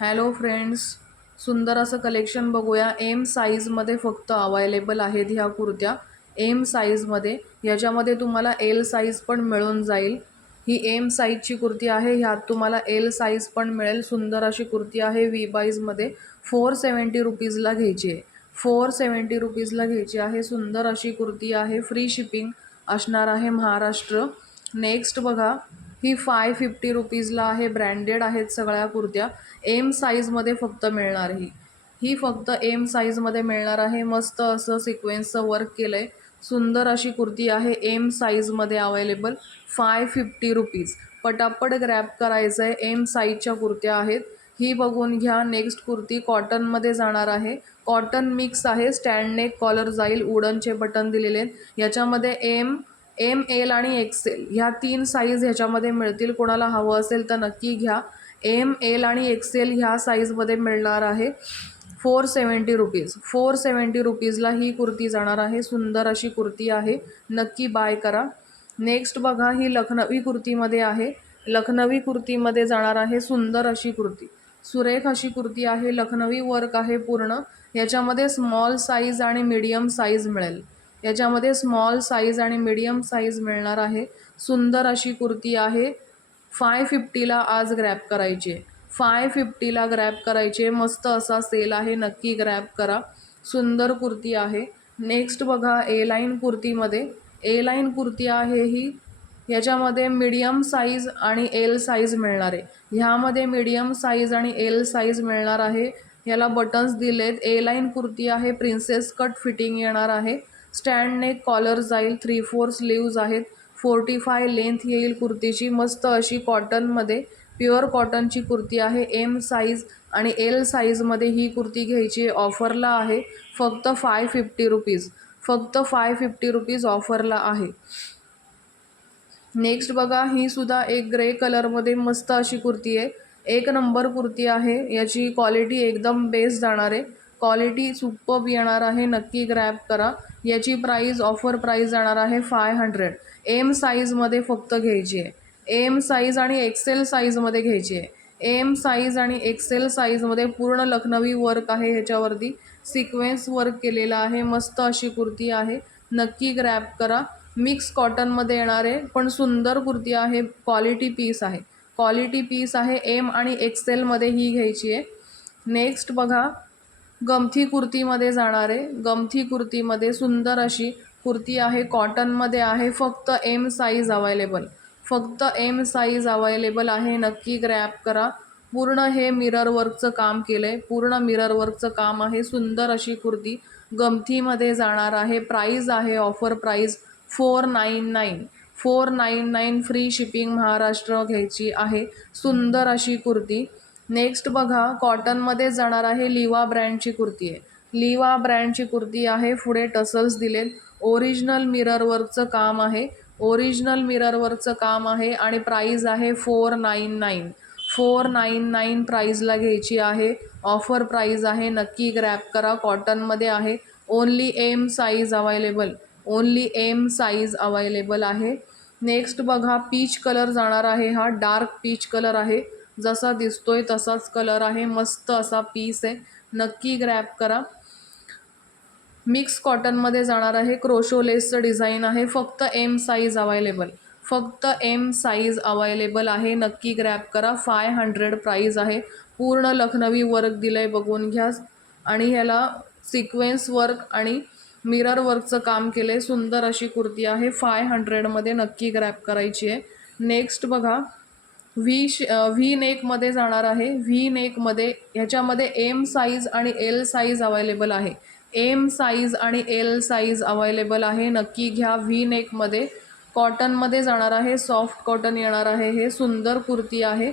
Hello friends, सुंदर असं collection बघूया. एम साईजमध्ये फक्त अवेलेबल आहेत ह्या कुर्त्या. एम साईजमध्ये याच्यामध्ये तुम्हाला एल साईज पण मिळून जाईल. ही एम साईजची कुर्ती आहे. ह्यात तुम्हाला एल साईज पण मिळेल. सुंदर अशी कुर्ती आहे. वी बाईजमध्ये 470 रुपीजला घ्यायची आहे. 470 रुपीजला घ्यायची आहे. सुंदर अशी कुर्ती आहे. फ्री शिपिंग असणार आहे महाराष्ट्र. नेक्स्ट बघा, ही 550 रुपीजला आहे. ब्रँडेड आहेत सगळ्या कुर्त्या. एम साईजमध्ये फक्त मिळणार. ही फक्त एम साईजमध्ये मिळणार आहे. मस्त असं सिक्वेन्सचं वर्क केलं आहे. सुंदर अशी कुर्ती आहे. एम साईजमध्ये अवेलेबल. 550 रुपीज. पटापट ग्रॅब करायचं आहे. एम साईजच्या कुर्त्या आहेत. ही बघून घ्या. नेक्स्ट कुर्ती कॉटनमध्ये जाणार आहे. कॉटन मिक्स आहे. स्टँड नेक कॉलर जाईल. वुडनचे बटन दिलेले आहेत. याच्यामध्ये एम एल आणि एक्सेल ह्या 3 साईज ह्याच्यामध्ये मिळतील. कोणाला हवं असेल तर नक्की घ्या. एम एल आणि एक्सेल ह्या साईजमध्ये मिळणार आहे. 470 रुपीज. 470 रुपीजला ही कुर्ती जाणार आहे. सुंदर अशी कुर्ती आहे. नक्की बाय करा. नेक्स्ट बघा, ही लखनवी कुर्तीमध्ये आहे. लखनवी कुर्तीमध्ये जाणार आहे. सुंदर अशी कुर्ती, सुरेख अशी कुर्ती आहे. लखनवी वर्क आहे पूर्ण. याच्यामध्ये स्मॉल साईज आणि मीडियम साईज मिळेल. याच्यामध्ये स्मॉल साईज आणि मीडियम साईज मिळणार आहे. सुंदर अशी कुर्ती आहे. 550ला आज ग्रॅब करायची आहे. 550ला ग्रॅब करायची आहे. मस्त असा सेल आहे. नक्की ग्रॅब करा. सुंदर कुर्ती आहे. नेक्स्ट बघा, ए लाईन कुर्तीमध्ये. ए लाईन कुर्ती आहे ही. याच्यामध्ये मीडियम साईज आणि एल साईज मिळणार आहे. ह्यामध्ये मीडियम साईज आणि एल साईज मिळणार आहे. याला बटन्स दिलेत. ए लाईन कुर्ती आहे. प्रिन्सेस कट फिटिंग येणार आहे. स्टँड नेक कॉलर जाईल. 3/4 स्लीव्ज आहेत. 45 लेंथ येईल कुर्तीची. मस्त अशी कॉटनमध्ये, प्युअर कॉटनची कुर्ती आहे. एम साईज आणि एल साईजमध्ये ही कुर्ती घ्यायची. ऑफरला आहे. फक्त 550 रुपीज. फक्त 550 रुपीज ऑफरला आहे. नेक्स्ट बघा, ही सुद्धा एक ग्रे कलरमध्ये मस्त अशी कुर्ती आहे. एक नंबर कुर्ती आहे. याची क्वालिटी एकदम बेस्ट जाणार आहे. क्वालिटी सुपर्ब येणार आहे. नक्की ग्रॅब करा. याची प्राईज, ऑफर प्राईज जाणार आहे 500. एम साईजमध्ये फक्त घ्यायची आहे. एम साईज आणि एक्सेल साईजमध्ये घ्यायची आहे. एम साईज आणि एक्सेल साईजमध्ये पूर्ण लखनवी वर्क आहे. ह्याच्यावरती सिक्वेन्स वर्क केलेला आहे. मस्त अशी कुर्ती आहे. नक्की ग्रॅब करा. मिक्स कॉटनमध्ये येणार आहे, पण सुंदर कुर्ती आहे. क्वालिटी पीस आहे. क्वालिटी पीस आहे. एम आणि एक्सेलमध्ये ही घ्यायची आहे. नेक्स्ट बघा, गमथी कुर्तीमध्ये जाणार आहे. गमथी कुर्तीमध्ये सुंदर अशी कुर्ती आहे. कॉटनमध्ये आहे. फक्त एम साईज अवेलेबल. फक्त एम साईज अवेलेबल आहे. नक्की ग्रॅब करा. पूर्ण हे मिरर वर्कचं काम केलं आहे. पूर्ण मिरर वर्कचं काम आहे. सुंदर अशी कुर्ती गमथीमध्ये जाणार आहे. प्राईज आहे, offer prize 499. 499 free shipping Maharashtra घ्यायची आहे. सुंदर अशी कुर्ती. नेक्स्ट बघा, कॉटनमध्ये जाणार आहे. लिवा ब्रँडची कुर्ती आहे. लिवा ब्रँडची कुर्ती आहे. पुढे टसल्स दिलेत. ओरिजिनल मिरर वर्कचं काम आहे. ओरिजिनल मिरर वर्कचं काम आहे आणि प्राईज आहे 499. 499 प्राईजला घ्यायची आहे. ऑफर प्राईज आहे. नक्की ग्रॅब करा. कॉटनमध्ये आहे. Only M size available. Only M size available आहे. नेक्स्ट बघा, पीच कलर जाणार आहे. हा डार्क पीच कलर आहे. जसा दिसतोय तसाच कलर आहे. मस्त असा पीस आहे. नक्की ग्रॅब करा. मिक्स कॉटनमध्ये जाणार आहे. क्रोशोलेसचं डिझाईन आहे. फक्त एम साईज अवेलेबल. फक्त एम साईज अवेलेबल आहे. नक्की ग्रॅब करा. 500 प्राईज आहे. पूर्ण लखनवी वर्क दिलं आहे, बघून घ्या. आणि ह्याला सिक्वेन्स वर्क आणि मिरर वर्कचं काम केलं आहे. सुंदर अशी कुर्ती आहे. 500मध्ये नक्की ग्रॅब करायची आहे. नेक्स्ट बघा, व्ही नेकमध्ये जाणार आहे. व्ही नेकमध्ये ह्याच्यामध्ये एम साईज आणि एल साईज अवेलेबल आहे. एम साईज आणि एल साईज अवेलेबल आहे. नक्की घ्या. व्ही नेकमध्ये कॉटनमध्ये जाणार आहे. सॉफ्ट कॉटन येणार आहे. हे सुंदर कुर्ती आहे.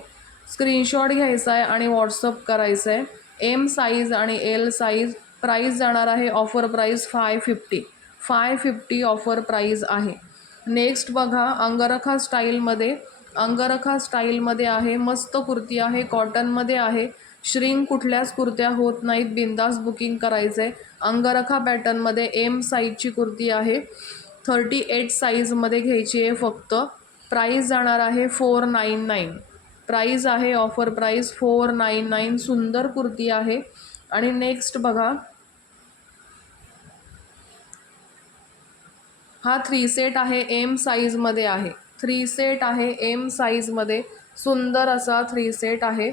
स्क्रीनशॉट घ्यायचा आहे आणि व्हॉट्सअप करायचं आहे. एम साईज आणि एल साईज. प्राईज जाणार आहे, ऑफर प्राईज 550. 550 ऑफर प्राईज आहे. नेक्स्ट बघा, अंगरखा स्टाईलमध्ये. अंगरखा स्टाईलमध्ये आहे. मस्त कुर्ती आहे. कॉटनमध्ये आहे. श्रिंक कुठल्याच कुर्त्या होत नाहीत. बिंदास बुकिंग करायचं आहे. अंगरखा पॅटर्नमध्ये एम साईजची कुर्ती आहे. 38 साईजमध्ये घ्यायची आहे फक्त. प्राईस जाणार आहे 499. प्राईस आहे ऑफर प्राईस 499. सुंदर कुर्ती आहे. आणि नेक्स्ट बघा, हा 3 सेट आहे, एम साईजमध्ये आहे. 3 सेट आहे एम साईजमध्ये. सुंदर असा 3 सेट आहे.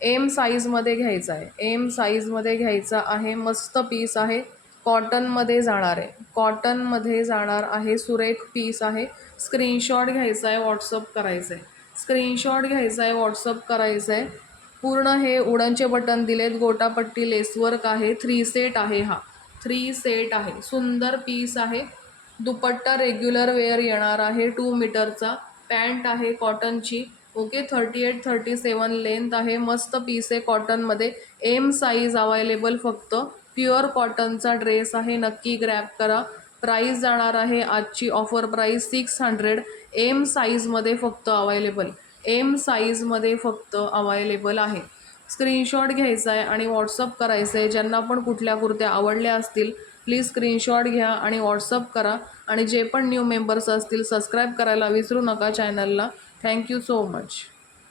एम साईजमध्ये घ्यायचा आहे. एम साईजमध्ये घ्यायचा आहे. मस्त पीस आहे. कॉटनमध्ये जाणार आहे. कॉटनमध्ये जाणार आहे. सुरेख पीस आहे. स्क्रीनशॉट घ्यायचा आहे, व्हॉट्सअप करायचं आहे. स्क्रीनशॉट घ्यायचा आहे, व्हॉट्सअप करायचं आहे. पूर्ण हे उडनचे बटन दिलेत, गोटापट्टी लेसवर्क आहे. 3 सेट आहे हा. 3 सेट आहे. सुंदर पीस आहे. दुपट्टा रेग्युलर वेअर येणार आहे 2 मीटरचा. पॅन्ट आहे कॉटनची. ओके, 38-37 लेंथ आहे. मस्त पीस आहे कॉटनमध्ये. एम साईज अवेलेबल फक्त. प्युअर कॉटनचा ड्रेस आहे. नक्की ग्रॅब करा. प्राईस जाणार आहे आजची ऑफर प्राईस 600. एम साईजमध्ये फक्त अवेलेबल. एम साईजमध्ये फक्त अवेलेबल आहे. स्क्रीनशॉट घ्यायचा आहे आणि व्हॉट्सअप करायचं आहे. ज्यांना पण कुठल्या कुर्त्या आवडल्या असतील प्लीज स्क्रीनशॉट घ्या आणि व्हॉट्सअप करा. आणि जे पण न्यू मेंबर्स असतील सबस्क्राईब करायला विसरू नका चॅनलला. Thank you so much.